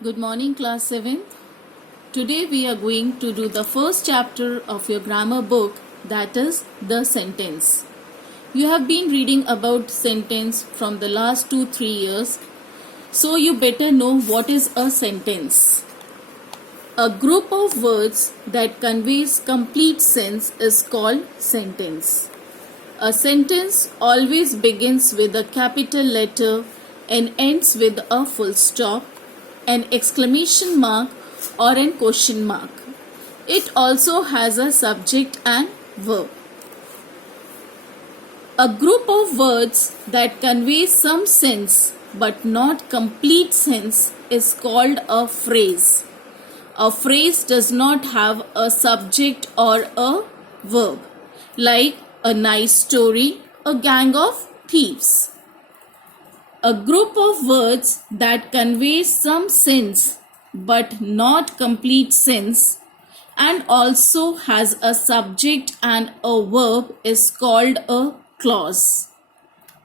Good morning, class 7th. Today we are going to do the first chapter of your grammar book, that is the sentence. You have been reading about sentence from the last 2-3 years, so you better know what is a sentence. A group of words that conveys complete sense is called sentence. A sentence always begins with a capital letter and ends with a full stop, an exclamation mark or an question mark. It also has a subject and verb. A group of words that convey some sense but not complete sense is called a phrase. A phrase does not have a subject or a verb, like a nice story, a gang of thieves. A group of words that convey some sense but not complete sense and also has a subject and a verb is called a clause.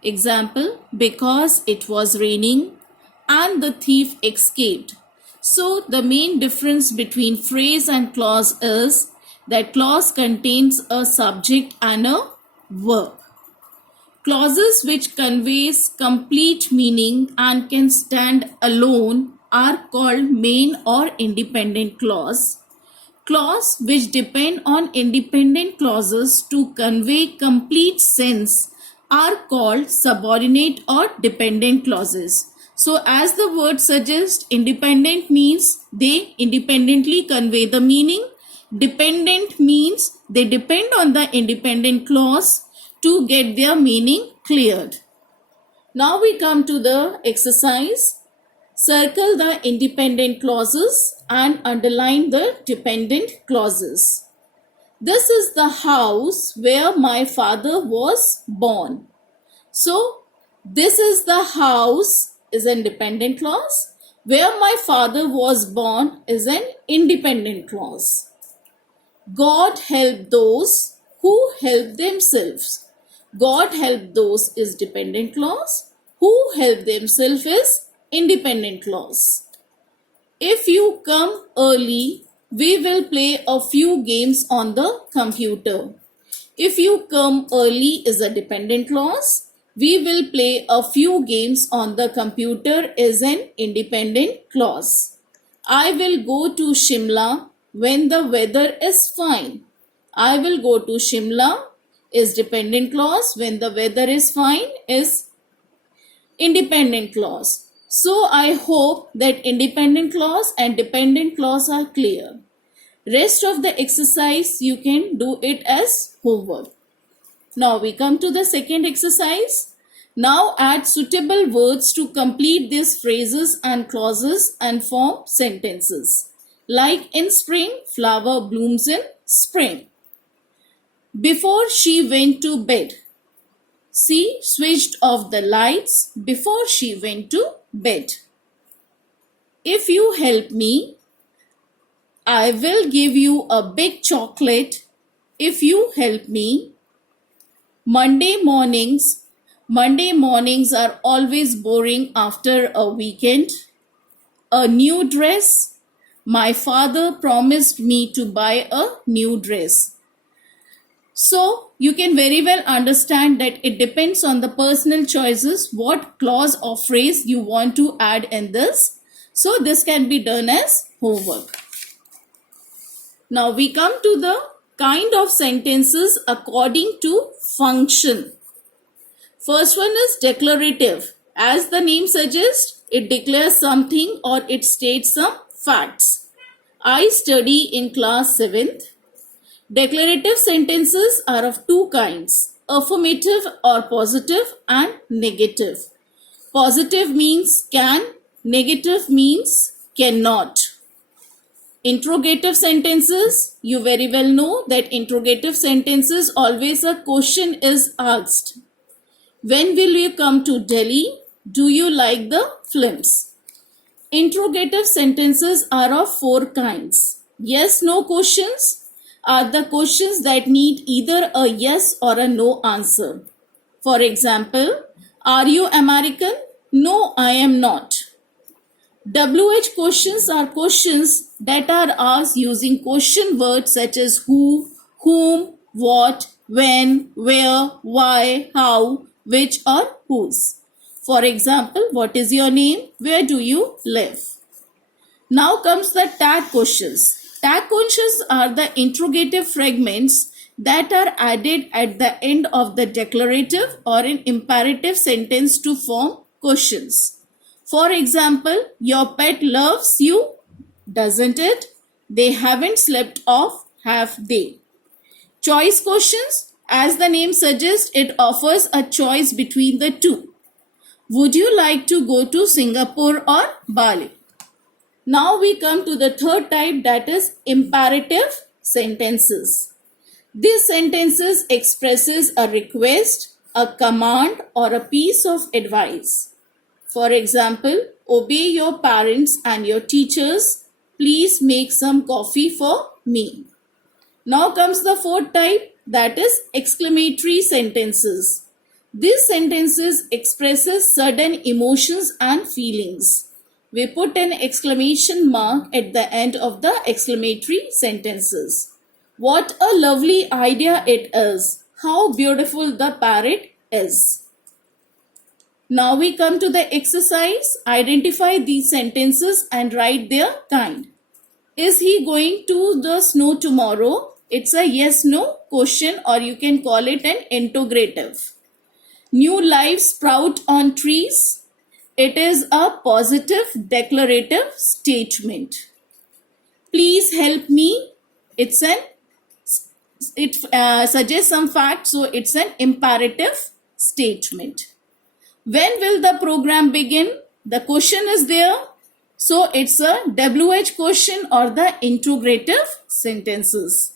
Example, because it was raining and the thief escaped. So the main difference between phrase and clause is that clause contains a subject and a verb. Clauses which conveys complete meaning and can stand alone are called main or independent clause. Clause which depend on independent clauses to convey complete sense are called subordinate or dependent clauses. So as the word suggests, independent means they independently convey the meaning. Dependent means they depend on the independent clause to get their meaning cleared. Now we come to the exercise. Circle the independent clauses and underline the dependent clauses. This is the house where my father was born. So, this is the house is an dependent clause. Where my father was born is an independent clause. God help those who help themselves. God help those is dependent clause. Who help themselves is independent clause. If you come early, we will play a few games on the computer. If you come early is a dependent clause. We will play a few games on the computer is an independent clause. I will go to Shimla when the weather is fine. I will go to Shimla is dependent clause. When the weather is fine is independent clause. So I hope that independent clause and dependent clause are clear. Rest of the exercise you can do it as homework. Now we come to the second exercise. Now add suitable words to complete these phrases and clauses and form sentences. Like in spring, flower blooms in spring. Before she went to bed, she switched off the lights before she went to bed. If you help me, I will give you a big chocolate. If you help me. Monday mornings are always boring after a weekend. A new dress. My father promised me to buy a new dress. So you can very well understand that it depends on the personal choices what clause or phrase you want to add in this. So this can be done as homework. Now we come to the kind of sentences according to function. First one is declarative. As the name suggests, it declares something or it states some facts. I study in class 7th. Declarative sentences are of two kinds, affirmative or positive and negative. Positive means can, negative means cannot. Interrogative sentences, you very well know that interrogative sentences always a question is asked. When will you come to Delhi? Do you like the films? Interrogative sentences are of four kinds. Yes, no questions are the questions that need either a yes or a no answer. For example, are you American? No, I am not. WH questions are questions that are asked using question words such as who, whom, what, when, where, why, how, which, or whose. For example, what is your name? Where do you live? Now comes the tag questions. Tag questions are the interrogative fragments that are added at the end of the declarative or an imperative sentence to form questions. For example, your pet loves you, doesn't it? They haven't slept off, have they? Choice questions, as the name suggests, it offers a choice between the two. Would you like to go to Singapore or Bali? Now we come to the third type, that is imperative sentences. These sentences expresses a request, a command, or a piece of advice. For example, obey your parents and your teachers. Please make some coffee for me. Now comes the fourth type, that is exclamatory sentences. These sentences expresses sudden emotions and feelings. We put an exclamation mark at the end of the exclamatory sentences. What a lovely idea it is. How beautiful the parrot is. Now we come to the exercise. Identify these sentences and write their kind. Is he going to the snow tomorrow? It's a yes-no question, or you can call it an interrogative. New lives sprout on trees. It is a positive declarative statement. Please help me. It suggests some facts, so it's an imperative statement. When will the program begin? The question is there, so it's a WH question or the interrogative sentences.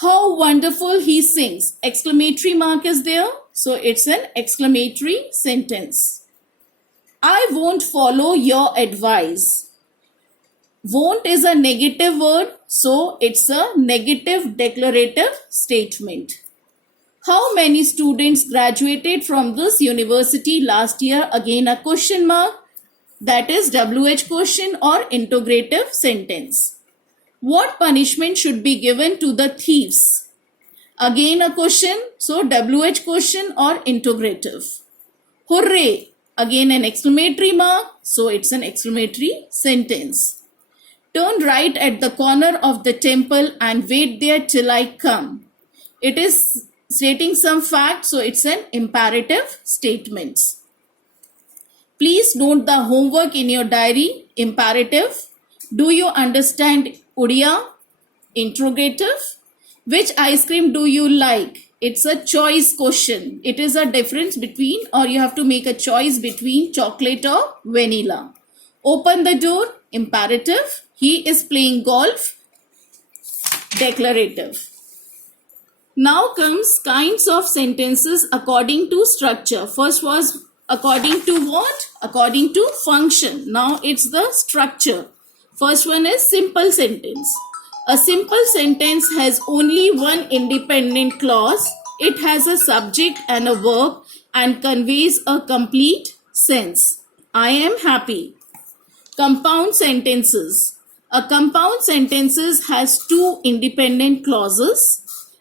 How wonderful he sings! Exclamatory mark is there, so it's an exclamatory sentence. I won't follow your advice. Won't is a negative word, so it's a negative declarative statement. How many students graduated from this university last year? Again a question mark, that is WH question or interrogative sentence. What punishment should be given to the thieves? Again a question, so WH question or interrogative. Hooray! Again an exclamatory mark, so it's an exclamatory sentence. Turn right at the corner of the temple and wait there till I come. It is stating some fact, so it's an imperative statement. Please note the homework in your diary. Imperative. Do you understand Odia? Interrogative. Which ice cream do you like? It's a choice question. It is a difference between, or you have to make a choice between chocolate or vanilla. Open the door. Imperative. He is playing golf. Declarative. Now comes kinds of sentences according to structure. First was according to what? According to function. Now it's the structure. First one is simple sentence. A simple sentence has only one independent clause. It has a subject and a verb and conveys a complete sense. I am happy. Compound sentences. A compound sentences has two independent clauses.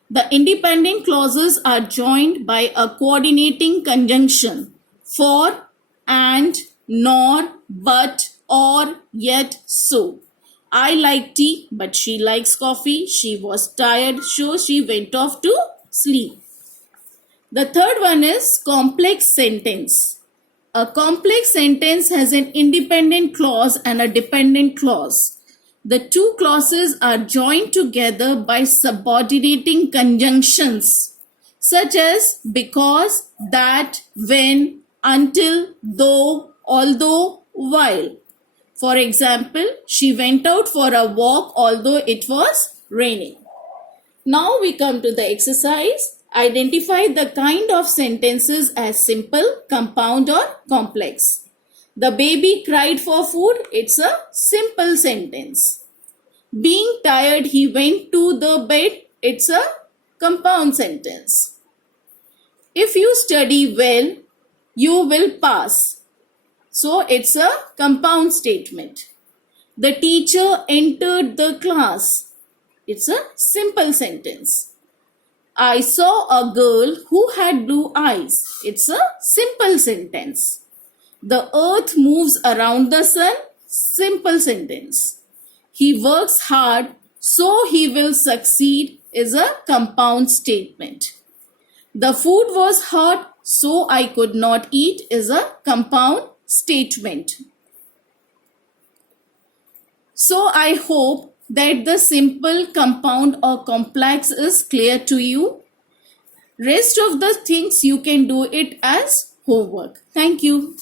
The independent clauses are joined by a coordinating conjunction. For, and, nor, but, or, yet, so. I like tea, but she likes coffee. She was tired, so she went off to sleep. The third one is complex sentence. A complex sentence has an independent clause and a dependent clause. The two clauses are joined together by subordinating conjunctions such as because, that, when, until, though, although, while. For example, she went out for a walk although it was raining. Now we come to the exercise. Identify the kind of sentences as simple, compound or complex. The baby cried for food. It's a simple sentence. Being tired, he went to the bed. It's a compound sentence. If you study well, you will pass. So it's a compound statement. The teacher entered the class. It's a simple sentence. I saw a girl who had blue eyes. It's a simple sentence. The earth moves around the sun. Simple sentence. He works hard, so he will succeed is a compound statement. The food was hot, so I could not eat is a compound statement. So I hope that the simple, compound or complex is clear to you. Rest of the things you can do it as homework. Thank you.